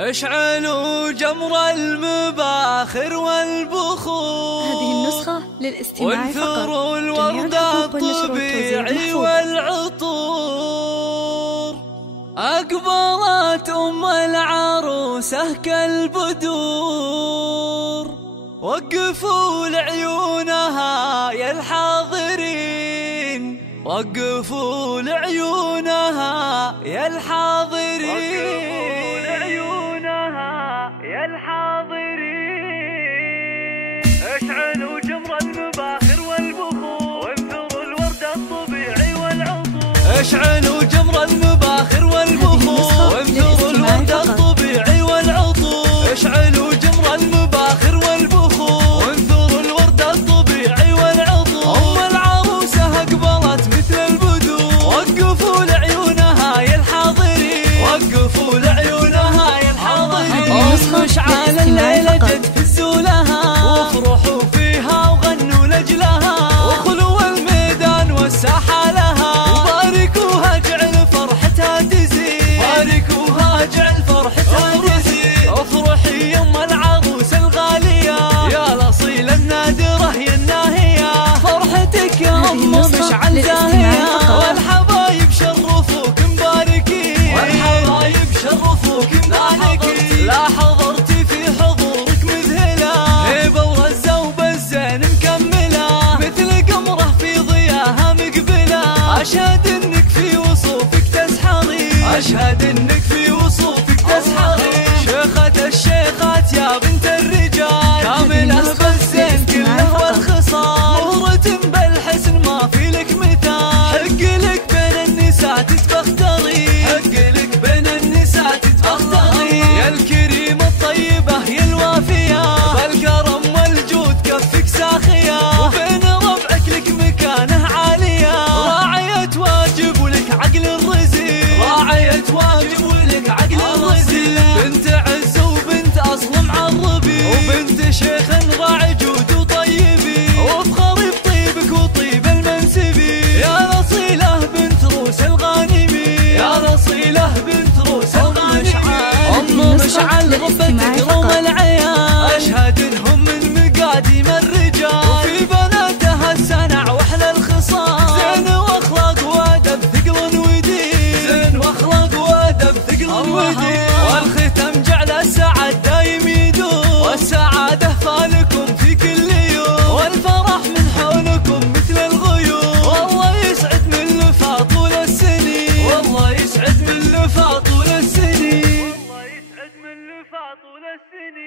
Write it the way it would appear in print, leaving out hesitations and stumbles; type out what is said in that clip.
اشعلوا جمر المباخر والبخور. هذه النسخة للاستماع فقط. وانثروا الورد الطبيعي والعطور. أقبلت أم العروسة كالبدور. وقفوا لعيونها يا الحاضرين، وقفوا لعيونها يا الحاضرين، يا الحاضرين. اشعلوا جمر المباخر والبخور. وانثروا الورد الطبيعي والعطور. اشعلوا جمر المباخر والبخور. وانثروا الورد الطبيعي والعطور. اشعلوا جمر المباخر والبخور. وانثروا الورد الطبيعي والعطور. ام العروسة اقبلت مثل البدور. وقفوا لعيونها يا الحاضرين، وقفوا لعيونها يا الحاضرين. مشعل الليلة جد فزوا لها، وافرحوا فيها وغنوا لجلها، وخلوا الميدان والساحة لها. وباركوها جعل فرحتها تزيد، باركوها جعل فرحتها تزيد. افرحي يم العروس الغالية يا الأصيلة النادرة يا الناهية. فرحتك يا أم مشعل زاهية. والحبايب شرفوك مباركين، والحبايب شرفوك مباركين. لا حضرتي في حضورك مذهلة، هيبة ورزة وبالزين مكملة، مثل قمرة في ضياها مقبلة. أشهد انك في وصوفك تسحرين، أشهد انك في وصوفك تسحرين. شيخة الشيخات يا بنت الرجال، كاملة بالزين كله والخصال. مهرة بالحسن ما في لك مثال، حق لك بين النساء تتبختري، حق لك بين النساء تتبختري. يا الكريمة الطيبة يا الوافية، بالكرم والجود كفك ساخية. وبين ربعك لك مكانه عالية، راعية واجب ولك عقل الرزيل، راعية واجب ولك عقل الرزيل. بنت عز وبنت أصل معربي، وبنت شيخ راعي جود وطيبي. وافخري بطيبك وطيب المنسبي، يا الأصيلة بنت روس الغانمي، يا الأصيلة بنت روس الغانمي. أم مشعل ربتك روم العيال، أشهد إنهم من مقاديم الرجال. وفي بناتها السنع وأحلى الخصال، زين وأخلاق وأدب ثقل ودين، زين وأخلاق وأدب ثقل ودين. والختم جعل السعد دايم يدوم، والسعادة فالكم في كل يوم. والفرح من حولكم مثل الغيوم، والله يسعد من لفا طول السنين، والله يسعد من لفا طول السنين، والله يسعد من لفا طول السنين.